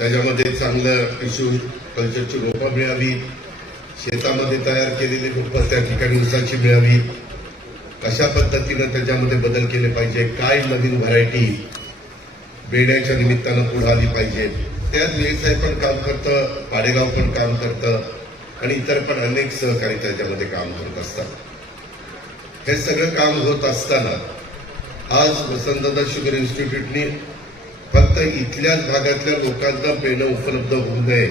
त्याच्यामध्ये चांगलं टिश्यू कल्चरची रोपं मिळावी शेतामध्ये तयार केलेली रोपं त्या ठिकाणी ऊसाची मिळावी. कशा पद्धतीनं त्याच्यामध्ये बदल केले पाहिजे काय नवीन व्हरायटी बेड्याच्या निमित्तानं पुढे आली पाहिजे त्यात व्यवसाय पण काम करतं पाडेगाव पण काम करतं आणि इतर पण अनेक सहकारी त्याच्यामध्ये काम करत असतात. हे सगळं काम होत असताना आज वसंतदादा शुगर इन्स्टिट्यूटनी फक्त इथल्याच भागातल्या लोकांना पेनं उपलब्ध होऊ नये.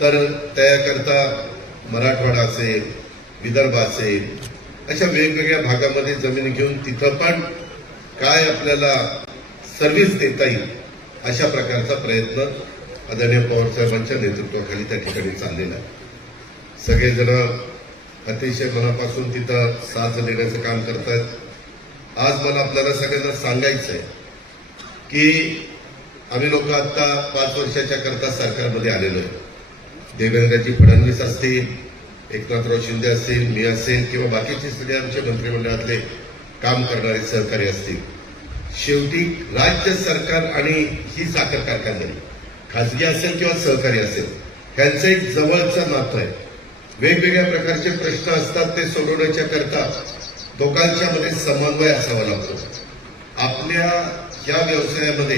तर त्याकरता मराठवाडा असेल विदर्भ असेल अशा वेगवेगळ्या भागामध्ये जमीन घेऊन तिथं पण काय आपल्याला सर्व्हिस देता येईल अशा प्रकारचा प्रयत्न आदरणीय पवार साहेबांच्या नेतृत्वाखाली त्या ठिकाणी चाललेला आहे. सगळेजण अतिशय मनापासून तिथं साथ देण्याचं काम करतायत. आज मला आपल्याला सगळ्यांना सांगायचं आहे की आम्ही लोक आता पाच वर्षाच्या करता सरकारमध्ये आलेलो आहे. देवेंद्रजी फडणवीस असतील एकनाथराव शिंदे असतील मी असेल किंवा बाकीचे सगळे आमच्या मंत्रिमंडळातले काम करणारे सहकारी असतील. शेवटी राज्य सरकार आणि ही साखर कारखानदारी खाजगी असेल किंवा सहकारी असेल ह्यांचं एक जवळचं नातं आहे. वेगवेगळ्या प्रकारचे प्रश्न असतात ते सोडवण्याच्या करता दोघांच्या मध्ये समन्वय असावा लागतो. आपल्या या व्यवसायामध्ये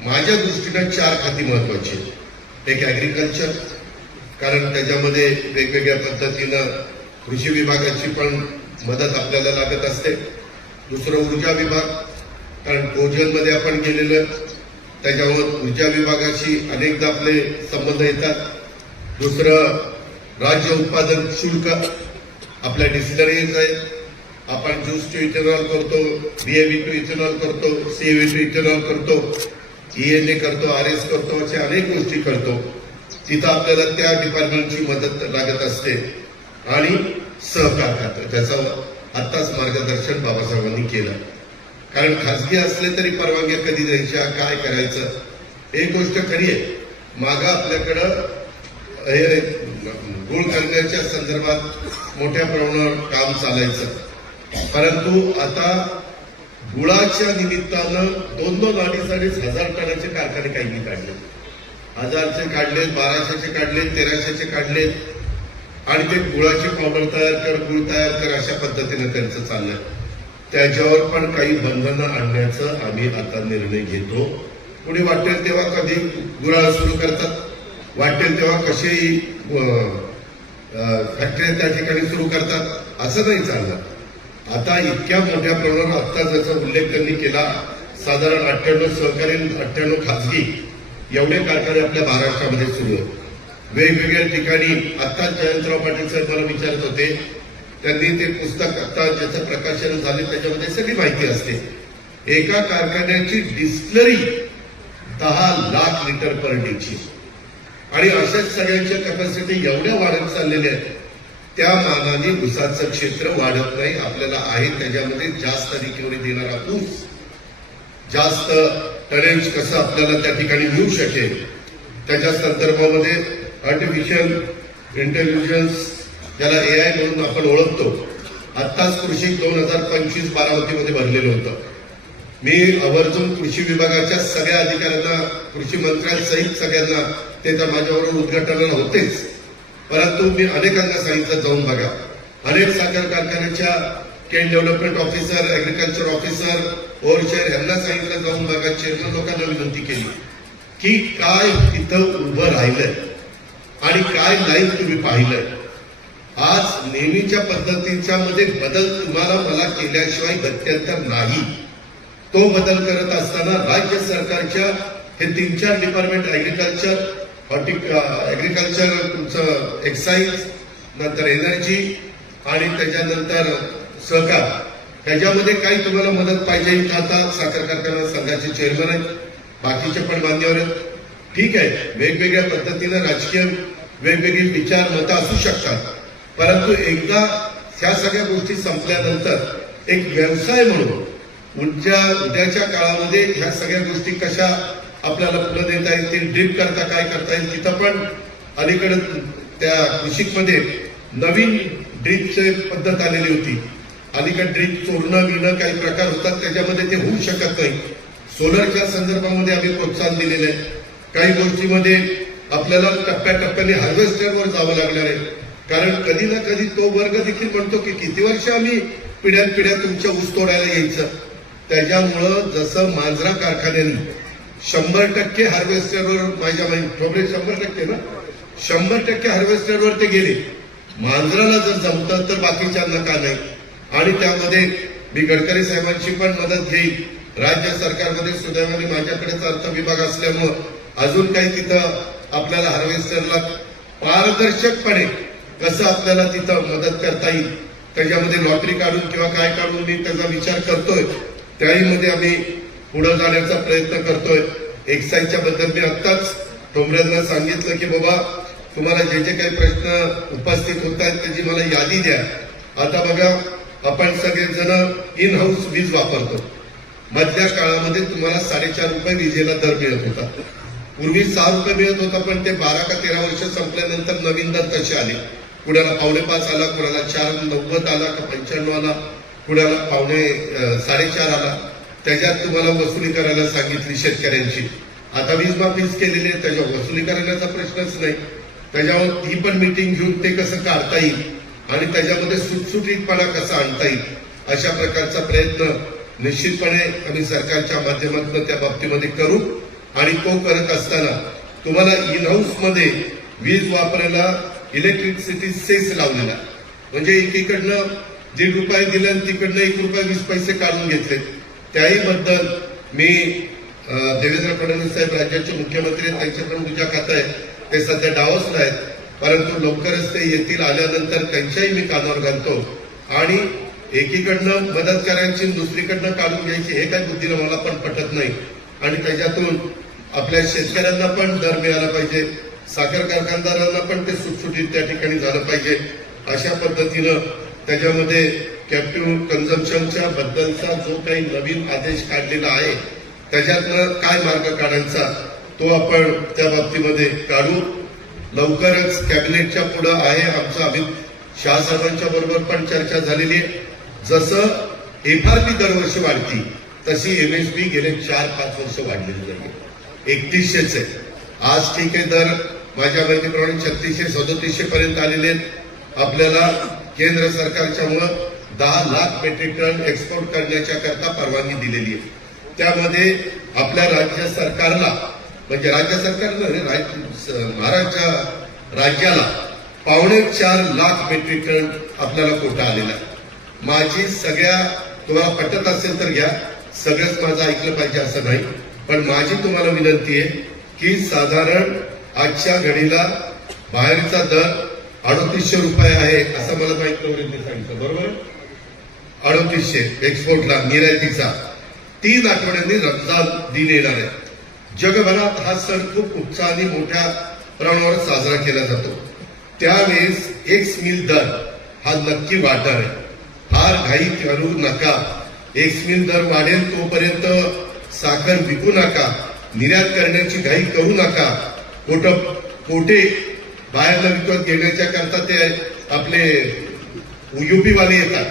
माझ्या दृष्टीनं चार खाती महत्वाची आहेत. एक ऍग्रिकल्चर कारण त्याच्यामध्ये वेगवेगळ्या पद्धतीनं कृषी विभागाची पण मदत आपल्याला लागत असते. दुसरं ऊर्जा विभाग कारण भोजनमध्ये आपण गेलेलं त्याच्यावर ऊर्जा विभागाशी अनेकदा आपले संबंध येतात. दुसरं राज्य उत्पादन शुल्क आपल्या डिस्टरीज आहेत. आपण ज्यूस टू इथेनॉल करतो बीएबी टू इथेनॉल करतो सीएबी टू इथेनॉल करतो ईएनए करतो आर एस करतो अशा अनेक गोष्टी करतो. तिथं आपल्याला त्या डिपार्टमेंटची मदत लागत असते आणि सहकार खातं. त्याचं आत्ताच मार्गदर्शन बाबासाहेबांनी केलं. कारण खासगी असले तरी परवानग्या कधी द्यायच्या काय करायचं एक गोष्ट खरी आहे. मागं आपल्याकडं हे गुळ करण्याच्या संदर्भात मोठ्या प्रमाणावर काम चालायचं. परंतु आता गुळाच्या निमित्तानं दोन दोन अडीच अडीच हजार टनाचे कारखाने काही काढले. हजारचे काढलेत बाराशेचे काढलेत तेराशेचे काढलेत आणि ते गुळाची पावडर तयार कर गुळ तयार कर अशा पद्धतीने त्यांचं चाललंय. त्याच्यावर पण काही बंधनं आणण्याचं आम्ही आता निर्णय घेतो. कुणी वाटेल तेव्हा कधी गुराळ सुरू करतात. वाटेल तेव्हा कसेही फॅक्टरी त्या ठिकाणी सुरू करतात. असं नाही चाललं. आता इतक्या मोठ्या प्रमाणावर आत्ता ज्याचा उल्लेख त्यांनी केला साधारण अठ्ठ्याण्णव सहकारी अठ्ठ्याण्णव खाजगी एवढे कारखाने आपल्या महाराष्ट्रामध्ये सुरू आहेत वेगवेगळ्या ठिकाणी आत्ताच जयंतराव पाटील साहेब मला विचारत होते त्यांनी ते पुस्तक आता ज्याचं प्रकाशन झाले त्याच्यामध्ये सगळी माहिती असते. एका कारखान्याची डिस्टलरी दहा लाख लिटर पर डेची. आणि अशाच सगळ्यांच्या कॅपॅसिटी एवढ्या वाढत चाललेल्या आहेत त्या मानाने ऊसाचं क्षेत्र वाढत नाही आपल्याला आहे त्याच्यामध्ये जास्त रिकव्हरी देणारा ऊस. जास्त टनेज कसं आपल्याला त्या ठिकाणी मिळू शकेल? त्याच्या संदर्भामध्ये आर्टिफिशियल इंटेलिजन्स ज्याला ए आय म्हणून आपण ओळखतो आत्ताच कृषी दोन हजार पंचवीस बारामतीमध्ये भरलेलं होतं. मी आवर्जून कृषी विभागाच्या सगळ्या अधिकाऱ्यांना कृषी मंत्र्यांसहित सगळ्यांना ते तर माझ्याबरोबर उद्घाटनाला होतेच. परंतु मी अनेकांना सांगितलं जाऊन बघा. अनेक साखर कारखान्याच्या cane development officer agriculture officer ओव्हरशेअर यांना सांगितलं जाऊन बघा चेअरमन लोकांना विनंती केली की काय इथं उभं राहिलंय आणि काय नाही तुम्ही पाहिलंय. आज नेहमीच्या पद्धतींच्या मध्ये म्हणजे बदल तुम्हाला मला केल्याशिवाय गत्यंतर नाही. तो बदल करत असताना राज्य सरकारच्या हे तीन चार डिपार्टमेंट ऍग्रिकल्चर हॉर्टिक ॲग्रिकल्चर uh, तुमचं एक्साईज नंतर एनर्जी आणि त्याच्यानंतर सहकार. त्याच्यामध्ये काही तुम्हाला मदत पाहिजे का आता साखर कारखाना संघाचे चेअरमन आहेत बाकीचे पण मान्यवर आहेत. ठीक आहे वेगवेगळ्या पद्धतीनं राजकीय वेगवेगळे विचार मतं असू शकतात. परंतु एकदा ह्या सगळ्या गोष्टी संपल्यानंतर एक व्यवसाय म्हणून उद्या उद्याच्या काळामध्ये ह्या सगळ्या गोष्टी कशा आपल्याला फुलं देता येतील ड्रीप करता काय करता येईल तिथं पण अलीकडे त्या कृषिकमध्ये नवीन ड्रीपचे पद्धत आलेली होती. अलीकडे ड्रीप चोरणं विणं काही प्रकार होतात त्याच्यामध्ये ते होऊ शकत नाही. सोलरच्या संदर्भामध्ये आम्ही प्रोत्साहन दिलेलं आहे. काही गोष्टीमध्ये आपल्याला टप्प्याटप्प्याने हार्वेस्टरवर जावं लागणार आहे. कारण कधी ना कधी तो वर्ग देखील म्हणतो की किती वर्ष आम्ही पिढ्यान पिढ्या तुमच्या ऊस तोडायला यायचं. त्याच्यामुळं जसं मांजरा कारखान्याने शंभर टक्के हार्वेस्टरवर माझ्या ठोबरे शंभर टक्के ना? शंभर टक्के हार्वेस्टरवर ते गेले. मांजराला जर जमतं तर बाकीच्यांना का नाही? आणि त्यामध्ये मी गडकरी साहेबांची पण मदत घेईन. राज्य सरकारमध्ये सुदैवाने माझ्याकडेच अर्थ विभाग असल्यामुळं अजून काही तिथं आपल्याला हार्वेस्टरला पारदर्शकपणे कसं आपल्याला तिथं मदत करता येईल त्याच्यामध्ये लॉटरी काढून किंवा काय काढून मी त्याचा विचार करतोय. त्याही मध्ये आम्ही पुढे जाण्याचा प्रयत्न करतोय. एक्साईजच्या बद्दल मी आत्ताच डोंबऱ्यांना सांगितलं की बाबा तुम्हाला जे जे काही प्रश्न उपस्थित होत आहेत त्याची मला यादी द्या. आता बघा आपण सगळेजण इन हाऊस वीज वापरतो. मधल्या काळामध्ये तुम्हाला साडेचार रुपये विजेला दर मिळत होता. पूर्वी सहा रुपये मिळत होता पण ते बारा का तेरा वर्ष संपल्यानंतर नवीन दर कसे आले. कुणाला पावणे पाच आला कुणाला चार नव्वद आला का पंच्याण्णव आला कुणाला पावणे साडेचार आला. त्याच्यात तुम्हाला वसुली करायला सांगितली शेतकऱ्यांची. आता वीज माफीच केलेली आहे त्याच्यावर वसुली करण्याचा प्रश्नच नाही. त्याच्यावर ही पण मिटिंग घेऊन ते कसं काढता येईल? आणि त्याच्यामध्ये सुटसुटीतपणा कसा आणता येईल? अशा प्रकारचा प्रयत्न निश्चितपणे आम्ही सरकारच्या माध्यमातून त्या बाबतीमध्ये करू. आणि तो करत असताना तुम्हाला इनमध्ये वीज वापरायला इलेक्ट्रिसिटी सेस लावलेला. म्हणजे एकीकडनं दीड रुपये दिले आणि तिकडनं एक रुपये वीस पैसे काढून घेतले. त्याही बद्दल मी देवेंद्र फडणवीस साहेब राज्याचे मुख्यमंत्री त्यांच्याकडून पूजा खात आहेत. ते सध्या डावसला आहेत. परंतु लवकरच ते येतील आल्यानंतर त्यांच्याही मी कानावर घालतो. आणि एकीकडनं मदत करायची दुसरीकडनं काढून घ्यायची हे काय बुद्धीनं मला पण पटत नाही. आणि त्याच्यातून आपल्या शेतकऱ्यांना पण दर मिळाला पाहिजे. साखर कारखानदारांना पण ते सुटसुटीत त्या ठिकाणी झालं पाहिजे. अशा पद्धतीनं त्याच्यामध्ये कॅप्टिव्ह कन्झम्पशनच्या बद्दलचा जो काही नवीन आदेश काढलेला आहे त्याच्यातनं काय मार्ग काढायचा तो आपण त्या बाबतीमध्ये काढू. लवकरच कॅबिनेटच्या पुढं आहे आमचं अमित शहासाहेबांच्या बरोबर पण चर्चा झालेली आहे. जसं एफआरपी दरवर्षी वाढती तशी एमएसपी गेले चार पाच वर्ष वाढलेली नाही एकतीसशेच आहे. आज ठीक आहे दर माझ्या माहितीप्रमाणे छत्तीसशे सदोतीसशे पर्यंत आलेले आहेत. आपल्याला केंद्र सरकारच्यामुळं दहा लाख मेट्रिक टन एक्सपोर्ट करण्याच्या करता परवानगी दिलेली आहे. त्यामध्ये आपल्या राज्य सरकारला म्हणजे राज्य सरकारनं महाराष्ट्र राज्याला पावणे चार लाख मेट्रिक टन आपल्याला कोटा आलेला आहे. माझी सगळ्या तुम्हाला पटत असेल तर घ्या सगळंच माझं ऐकलं पाहिजे असं नाही पण माझी तुम्हाला विनंती आहे की साधारण आजच्या घडीला बाहेरचा दर अडतीसशे रुपये आहे असं मला माहिती सांगितलं. बरोबर? अडतीसशे एक्सपोर्टला निर्यातीचा. तीन आठवड्यांनी रमजान दिन येणार आहे. जगभरात हा सण खूप उत्साहाने मोठ्या प्रमाणावर साजरा केला जातो. त्यावेळेस एक मिल दर हा नक्की वाढणार आहे. फार घाई करू नका. एक मिल दर वाढेल तोपर्यंत साखर विकू नका. निर्यात करण्याची घाई करू नका. कोट कोठे बाहेरला विकत घेण्याच्या करता ते आपले युपीवाले येतात.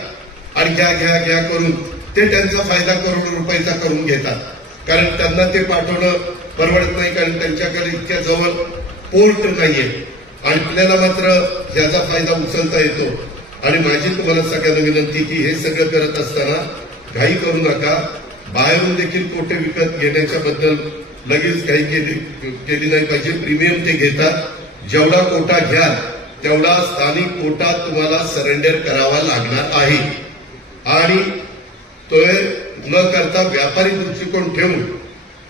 आणि घ्या घ्या घ्या करून ते त्यांचा फायदा करोड रुपयाचा करून घेतात. कारण त्यांना ते पाठवणं परवडत नाही कारण त्यांच्याकडे इतक्या जवळ पोर्ट नाहीये. आणि आपल्याला मात्र याचा फायदा उचलता येतो. आणि माझी तुम्हाला सगळ्यांना विनंती की हे सगळं करत असताना घाई करू नका. बाहेरून देखील कोठे विकत घेण्याच्या बद्दल लगेच काही केली केली नाही पाहिजे. प्रीमियम ते घेतात. जेवढा कोटा घ्या तेवढा स्थानिक कोटा तुम्हाला सरेंडर करावा लागणार आहे. आणि तो न करता व्यापारी दृष्टिकोन ठेवून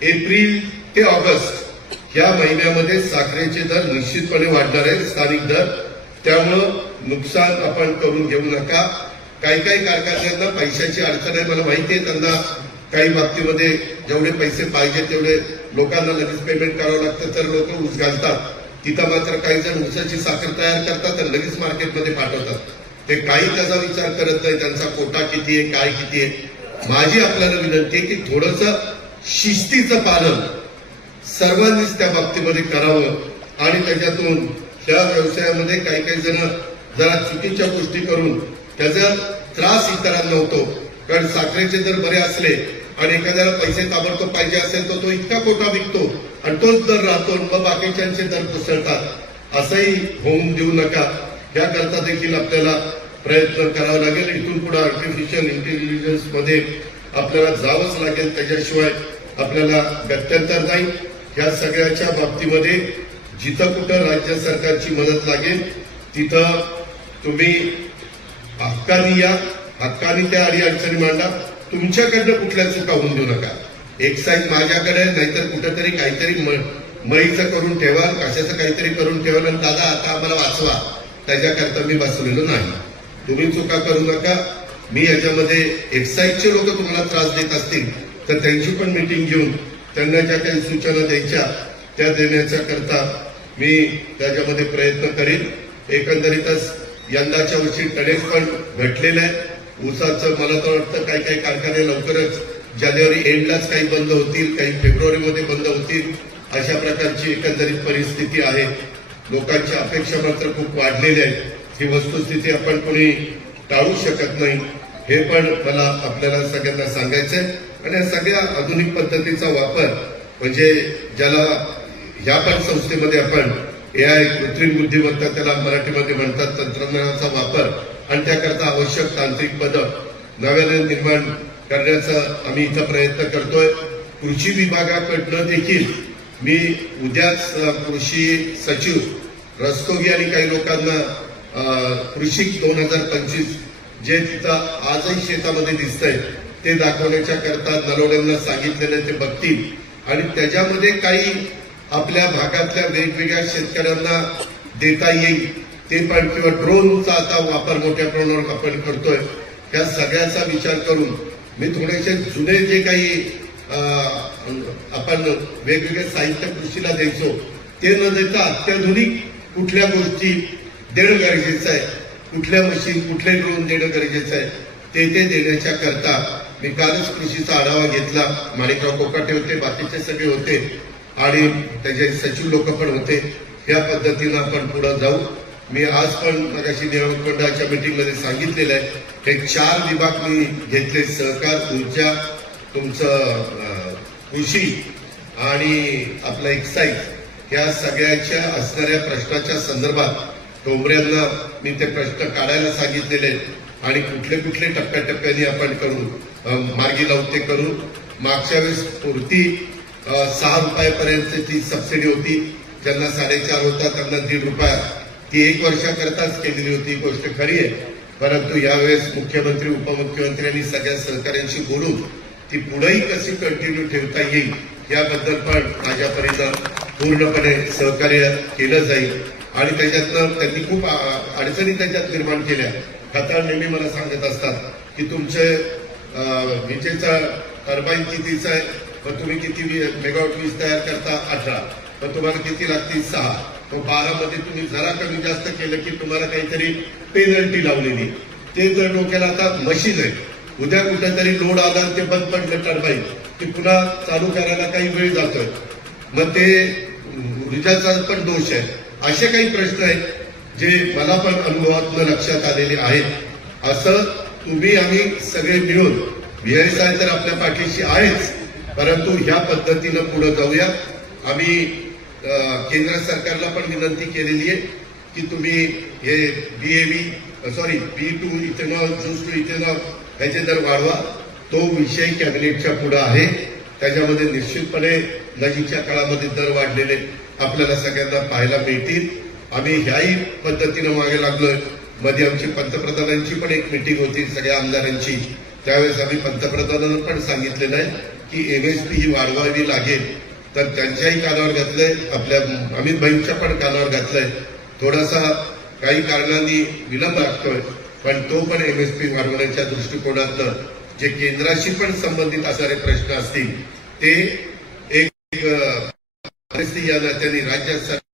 एप्रिल ते ऑगस्ट या महिन्यामध्ये साखरेचे दर निश्चितपणे वाढणार आहे स्थानिक दर. त्यामुळं नुकसान आपण करून घेऊ नका. काही काही कारखान्यांना पैशाची अडचण आहे मला माहिती आहे त्यांना काही बाबतीमध्ये जेवढे पैसे पाहिजे तेवढे लोकांना लगेच पेमेंट करावं लागतं तर लोक ऊस घालतात. तिथं मात्र काही जण ऊसाची साखर तयार करतात तर लगेच मार्केटमध्ये पाठवतात. ते काही त्याचा विचार करत नाही त्यांचा कोटा किती आहे काय किती आहे. माझी आपल्याला विनंती आहे की थोडस शिस्तीचं पालन सर्वांनीच त्या बाबतीमध्ये करावं आणि त्याच्यातून त्या व्यवसायामध्ये काही काही जण जरा चुकीच्या गोष्टी करून त्याचा त्रास इतरांना होतो. कारण साखरेचे जर बरे असले आणि एखाद्याला पैसे ताबडतोब पाहिजे असेल तर तो इतका कोटा विकतो आणि तोच दर राहतो मग बाकीच्यांचे दर कोसळतात. असंही होऊन देऊ नका. याकरता देखील आपल्याला प्रयत्न करावा लागेल. इथून पुढे आर्टिफिशियल इंटेलिजन्समध्ये आपल्याला जावंच लागेल. त्याच्याशिवाय आपल्याला गत्यंतर नाही. या सगळ्याच्या बाबतीमध्ये जिथं कुठं राज्य सरकारची मदत लागेल तिथं तुम्ही हक्कानी या. हक्कानी त्या अडीअडचणी मांडा. तुमच्याकडनं कुठल्या चुका होऊन देऊ नका. एक साईड माझ्याकडे नाहीतर कुठेतरी काहीतरी म- मळीचं करून ठेवा. कशाचं काहीतरी करून ठेवा. आणि दादा आता आम्हाला वाचवा. त्याच्याकरता मी बसवलेलो नाही. तुम्ही चुका करू नका. मी याच्यामध्ये एक्साईजचे लोक तुम्हाला त्रास देत असतील तर त्यांची पण मिटिंग घेऊन त्यांना ज्या काही सूचना द्यायच्या त्या देण्याच्या करता मी त्याच्यामध्ये प्रयत्न करेन. एकंदरीतच यंदाच्या वर्षी टनेज पण घटलेलं आहे. ऊसाचं मला तर वाटतं काही काही कारखाने लवकरच जानेवारी एंडलाच काही बंद होतील काही फेब्रुवारीमध्ये बंद होतील. अशा प्रकारची एकंदरीत परिस्थिती आहे. लोकांच्या अपेक्षा मात्र खूप वाढलेल्या आहेत ही वस्तुस्थिती आपण कोणी टाळू शकत नाही हे पण मला आपल्याला सगळ्यांना सांगायचं आहे आणि या सगळ्या आधुनिक पद्धतीचा वापर म्हणजे ज्याला ह्या पण संस्थेमध्ये आपण ए आय कृत्रिम बुद्धिमत्ता त्याला मराठीमध्ये म्हणतात तंत्रज्ञानाचा वापर आणि त्याकरता आवश्यक तांत्रिक पदं नव्याने निर्माण करण्याचा आम्ही इथं प्रयत्न करतोय. कृषी विभागाकडनं देखील मी उद्याच कृषी सचिव रस्तोगी आणि काही लोकांना कृषी दोन हजार पंचवीस जे तिथं आजही शेतामध्ये दिसतंय ते दाखवण्याच्या करता नलोड्यांना सांगितलेलं ते बघतील. आणि त्याच्यामध्ये काही आपल्या भागातल्या वेगवेगळ्या शेतकऱ्यांना देता येईल ते पण किंवा ड्रोनचा आता वापर मोठ्या प्रमाणावर आपण करतोय. त्या सगळ्याचा विचार करून मी थोडेसे जुने जे काही आपण वेगवेगळे साहित्य कृषीला द्यायचो. ते न देता अत्याधुनिक कुठल्या गोष्टी देणं गरजेचं आहे? कुठल्या मशीन कुठले लोन देणं गरजेचं आहे? ते ते देण्याच्या करता मी कालच कृषीचा आढावा घेतला. माणिकराव कोकाटे होते बाकीचे सगळे होते. आणि त्याचे सचिव लोक पण होते. या पद्धतीनं आपण पुढे जाऊ. मी आज पण मगाशी नियामक मंडळाच्या मीटिंगमध्ये सांगितलेलं आहे. हे चार विभाग मी घेतले. सहकार ऊर्जा तुमचं खुशी कृषी आणि आपला एक्साईज या सगळ्याच्या असणाऱ्या प्रश्नाच्या संदर्भात टोंबऱ्यांना मी ते प्रश्न काढायला सांगितलेले आहेत. आणि कुठले कुठले टप्प्याटप्प्याने आपण करू मार्गी लावून ते करू. मागच्या वेळेस पुरती सहा रुपयापर्यंत ती सबसिडी होती. ज्यांना साडेचार होता त्यांना दीड रुपया. ती एक वर्षाकरताच केलेली होती ही गोष्ट खरी आहे. परंतु यावेळेस मुख्यमंत्री उपमुख्यमंत्री आणि सगळ्या सहकाऱ्यांशी बोलून ती पुढेही कशी कंटिन्यू ठेवता येईल याबद्दल पण माझ्या माझ्यापर्यंत पूर्णपणे सहकार्य केलं जाईल. आणि त्याच्यातनं त्यांनी खूप अडचणी त्याच्यात निर्माण केल्या. खताळ नेहमी मला सांगत असतात की तुमचे विजेचा टर्बाईन कितीचा आहे मग तुम्ही किती मेगावॉट वीज तयार करता? अठरा. मग तुम्हाला किती लागतील? सहा. मग बारामध्ये तुम्ही जरा कमी जास्त केलं की तुम्हाला काहीतरी पेनल्टी लावलेली. ते जर डोक्याला आता मशीन आहे उद्या कुठेतरी लोड आला ते बंद पडलं टर्बाईन ते पुन्हा चालू करायला काही वेळ जातोय. मग ते ऊर्जाचा पण दोष आहे. असे काही प्रश्न आहेत जे मला पण अनुभवातनं लक्षात आलेले आहेत. असं तुम्ही आम्ही सगळे मिळून व्हीआयएसआय तर आपल्या पाठीशी आहेच परंतु ह्या पद्धतीनं पुढे जाऊया. आम्ही केंद्र सरकारला पण विनंती केलेली आहे की तुम्ही हे बीएबी sorry B to ethanol juice to ethanol ह्याचे दर वाढवा तो विषय कॅबिनेटच्या पुढे आहे. त्याच्यामध्ये निश्चितपणे नजीकच्या काळामध्ये दर वाढलेले आपल्याला सगळ्यांना पाहायला मिळतील. आम्ही ह्याही पद्धतीनं मागे लागलोय. मध्ये आमची पंतप्रधानांची पण एक मिटिंग होती सगळ्या आमदारांची. त्यावेळेस आम्ही पंतप्रधानांना पण सांगितलेलं आहे की एमएसपी ही वाढवावी लागेल. तर त्यांच्याही कानावर घातलंय आपल्या अमित भाईंच्या पण कानावर घातलंय. थोडासा काही कारणांनी विलंब लागतोय. पण तो पण एमएसपी वाढवण्याच्या दृष्टिकोनातनं जे केंद्राशी पण संबंधित असणारे प्रश्न असतील ते एक या नात्याने राज्य सरकार